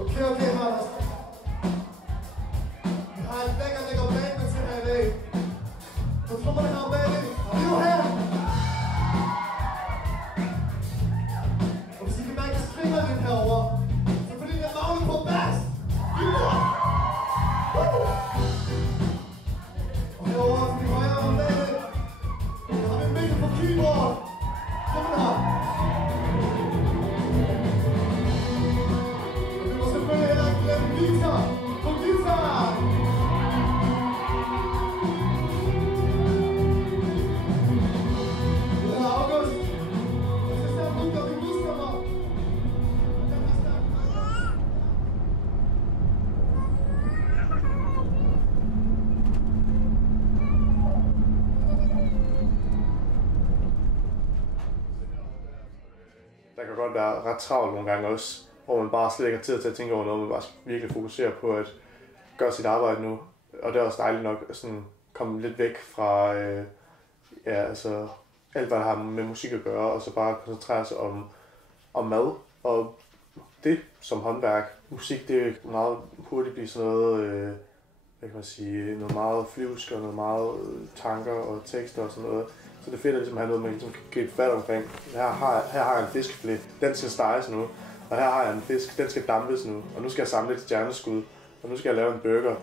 Okay, Magnus. Vi har en lækker band med til her i dag. På trommerne her bagved. Og vi er nu her. Og hvis I kan mærke stringerne herovre, så fordi det er Magnus på bass. Og herovre til de højre om bagved, så har vi Mikkel på keyboard. Kom her. Victor på guitar! Det er August! Jeg skal starte ud, når vi husker mig! Der kan godt være ret travlt nogle gange også, hvor man bare slet ikke har tid til at tænke over noget, man bare virkelig fokuserer på at gøre sit arbejde nu. Og det er også dejligt nok at sådan komme lidt væk fra altså alt, hvad der har med musik at gøre, og så bare koncentrere sig om mad. Og det som håndværk, musik, det er meget hurtigt blive sådan noget, hvad kan man sige, noget meget flyvsk og noget meget tanker og tekster og sådan noget. Så det er fedt at ligesom have noget, man ligesom kan gribe fat omkring. Her har jeg en fiskefilet, den skal steges nu. Og her har jeg en fisk, den skal dampes nu. Og nu skal jeg samle et stjerneskud. Og nu skal jeg lave en burger.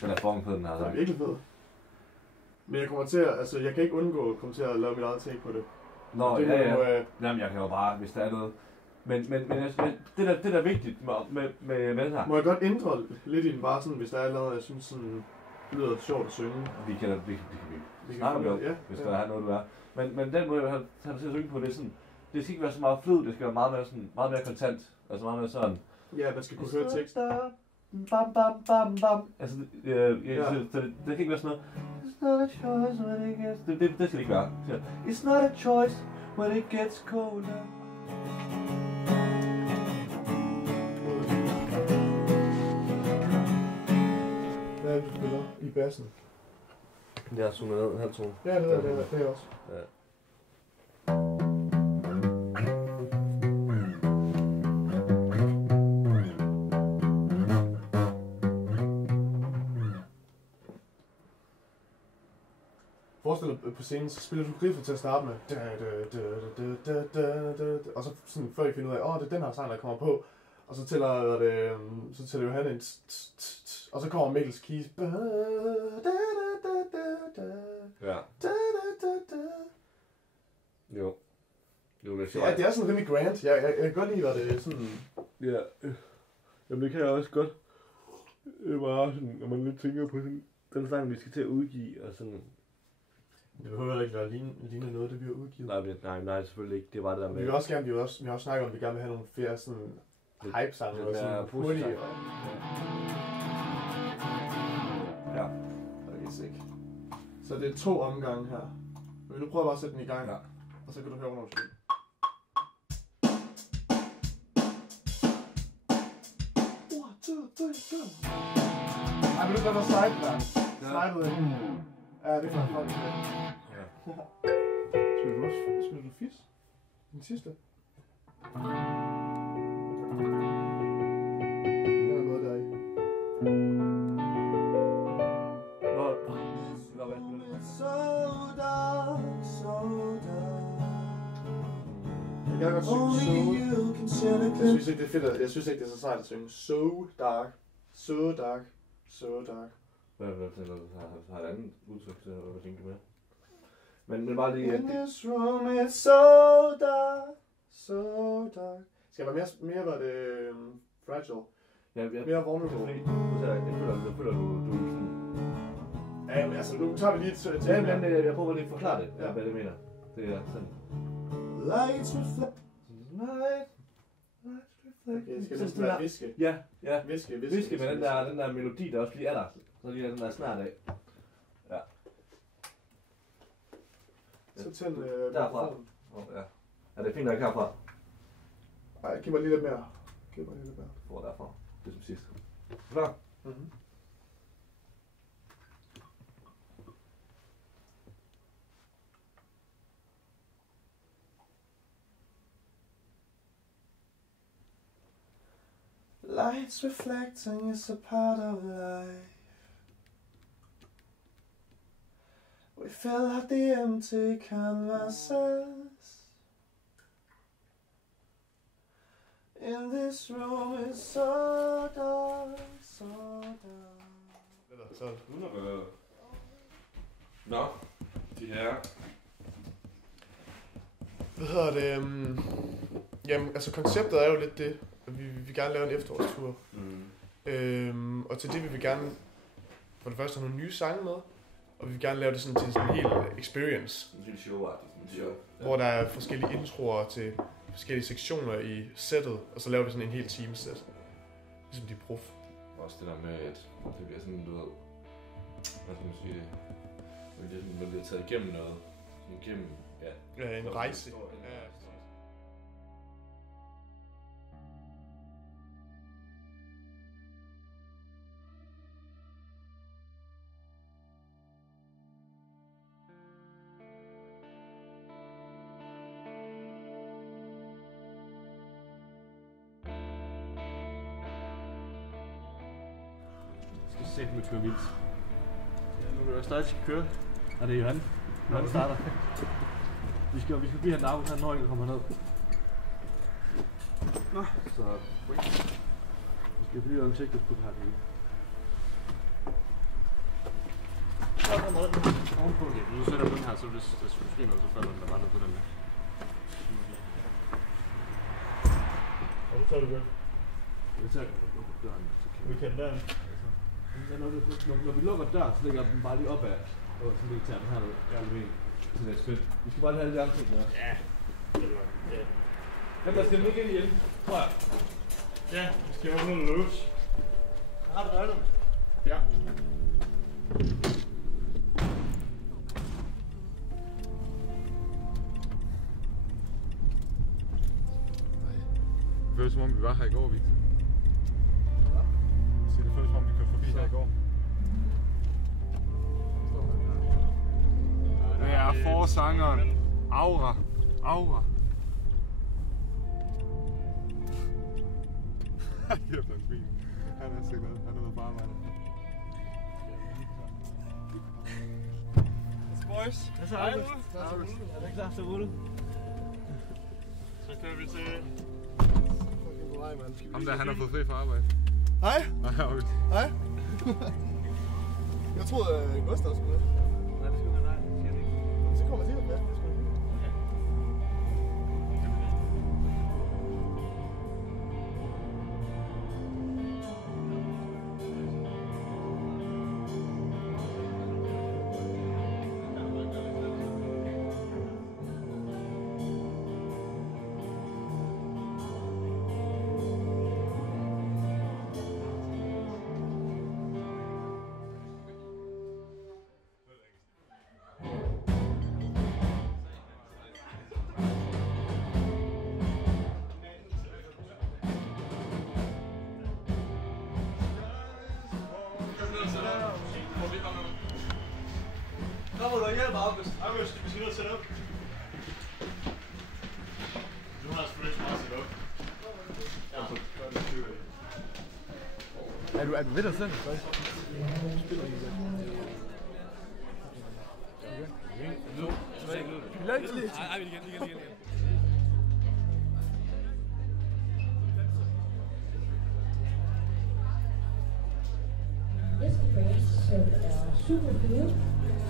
Den er fucking fed, den her. Den er virkelig fed. Men jeg kommer til at, altså jeg kan ikke undgå at komme til at lave mit eget take på det. Nå, det ja. Jamen jeg kan jo bare, hvis der er noget. Men det der er vigtigt med den her. Må jeg godt ændre lidt i den bare sådan, hvis der er noget, jeg synes sådan, det lyder sjovt at synge. Vi kan snakke om det, hvis der er noget, du er. Men den måde, jeg har til at synge på, det er sådan, det skal ikke være så meget flyd, det skal være meget mere kontant. Altså meget mere sådan. Ja, man skal kunne høre tekst. Bam bam bam bam. Altså, så det kan ikke være sådan noget. It's not a choice when it gets... Det skal det ikke være. It's not a choice when it gets colder. Hvad er det, du spiller i bassen? Jeg har sunget ned en halv tone. Ja, det er også. Ja. Forestil dig på scenen, så spiller du riffet til at starte med. Og så sådan, før I finder ud af, det er den her sang, der kommer på. Og så tæller Johan en og så kommer Mikkels keys. Ja. Jo. Ja, det er sådan rimelig grand. Jeg kan godt lide, hvad det er sådan... Ja. Jamen det kan jeg også godt. Det er bare sådan, når man lidt tænker på sådan, den sang, vi skal til at udgive, og sådan... Det behøver ikke være lignende noget, det vi har udgivet. Nej, selvfølgelig ikke. Det var det der med... Vi vil også gerne, vi har også snakket om, at vi gerne vil have nogle flere sådan hype-sange og sådan hurtige. Ja, det er sick. Så det er 2 omgange her. Vil du prøve bare at sætte den i gang? Ja. Og så kan du høre, hvornår du skal. 1, 2, 3, go! Ej, vil du gøre noget slide der? Slide ud af den. Ja, det er flot. Ja. Spiller du fis? Den sidste? Den er noget der i. Jeg kan godt synge so. Jeg synes ikke det er fedt. Jeg synes ikke det er så sejt at synge so dark. So dark. So dark. Hvad tænker du? Har et andet udtryk til, hvad tænker du med? Men bare lige... In this room it's so dark, so dark. Skal jeg være mere var det fragile? Ja, mere vulnerable. Jeg føler du sådan... Ja, men altså, nu tager vi lige til... Ja, men jeg prøver lige at forklare det, hvad det mener. Det er sådan... Lights reflect. Okay, skal det være viske? Ja. Viske med den der melodi, der også lige er der. Så lige er den der snart af. Ja. Så tænd derfra. Ja. Er det fint nok herfra? Nej, giv mig lige lidt mere. Hvor derfra. Det er som sidst. Klar? Mhm. Lights reflecting is a part of life. We fill out the empty canvases. In this room is so dark, so dark. Nå, de her. Hvad hedder det? Jamen, altså konceptet er jo lidt det, at vi vil gerne lave en efterårstur. Og til det vil vi gerne for det første have nogle nye sange med, og vi vil gerne lave det sådan til sådan en hel experience. En hel show-agtigt. Hvor der er forskellige introer til forskellige sektioner i sættet, og så laver vi sådan en hel timesæt. Ligesom de prof. Også det der med, at det bliver sådan, du ved, hvad skal man sige, man bliver taget igennem noget. Igennem, ja, en rejse. Ja. Sæt med køre vildt. Ja, nu er det stadig, skal køre. Og det er Johan. Johan starter. Vi skal blive her navn, han når ikke kommer ned. Nå, så vi skal lige tjekke det på det her hele. Så kommer den ovenpå. Okay, nu sætter du den her, så hvis der sker noget, så falder den der bare ned på den der. Og nu tager du den. Det tager jeg på døren. Vi kan den. Ja, når vi lukker døren, så lægger den bare lige opad, og så lige tager den her ud. Ja, det er fedt. Vi skal bare have det andre ting der. Ja, det er nok. Ja. Men der skal den ikke ind igen, tror jeg. Ja, vi skal åbne en lås. Har du nøglen? Ja. Det føles som om vi var her i går, Victor. Det føles som om vi kørte forbi her i går. Det er forsangeren Aura. Kæft, han er fin. Han er sikkert. Han er noget bare arbejde. Boys. Hvad så, August? Er du klar til at rulle? Så kører vi til... Ham der, han har fået fri fra arbejde. Hej. Hej, August. Hej. Jeg troede, Gustav skulle med. Nej, det skal man nej. Det skal ikke. Så kommer jeg til med. Kom og hjælp, August. August, vi skal ned og sætte op. Du har selvfølgelig ikke meget sætte op. Ja, Er du ved dig selv? Nej, igen. Næste band, som er super fede,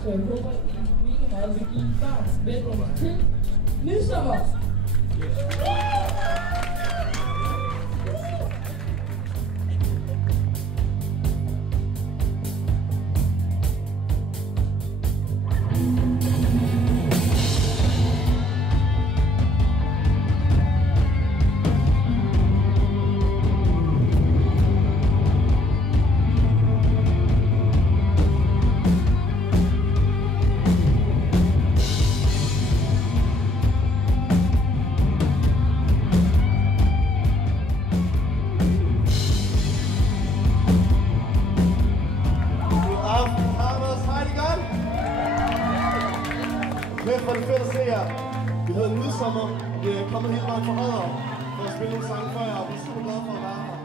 så jeg håber, I mega meget vil give barn velkommen til Midsommer! Vi hedder Midsommer, og vi er kommet hele vejen fra Odder for at spille nogle sange for jer, og vi er super glade for at være her.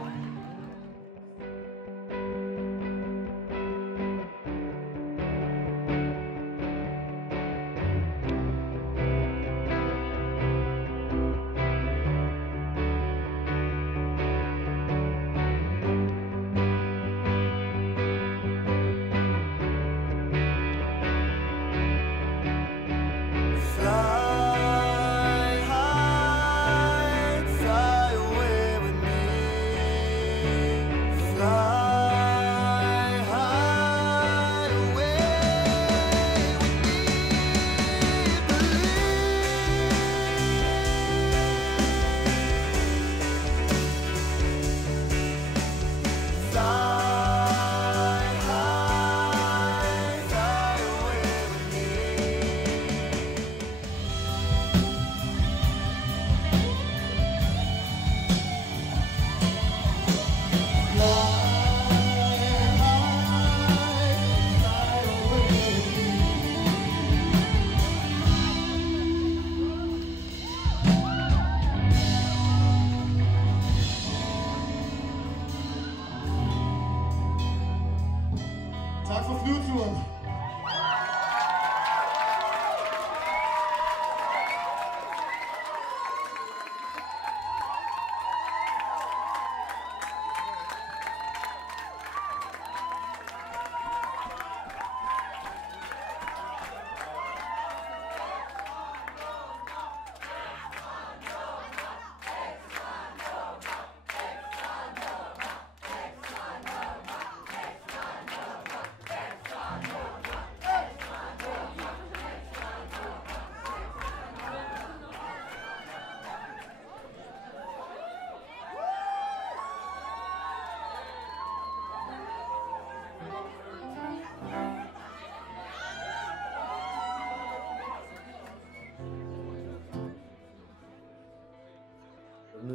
Tak for flyveturen.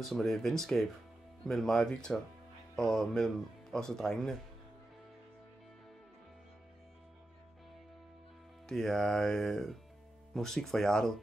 Som er det venskab mellem mig og Victor, og mellem os og drengene. Det er musik fra hjertet.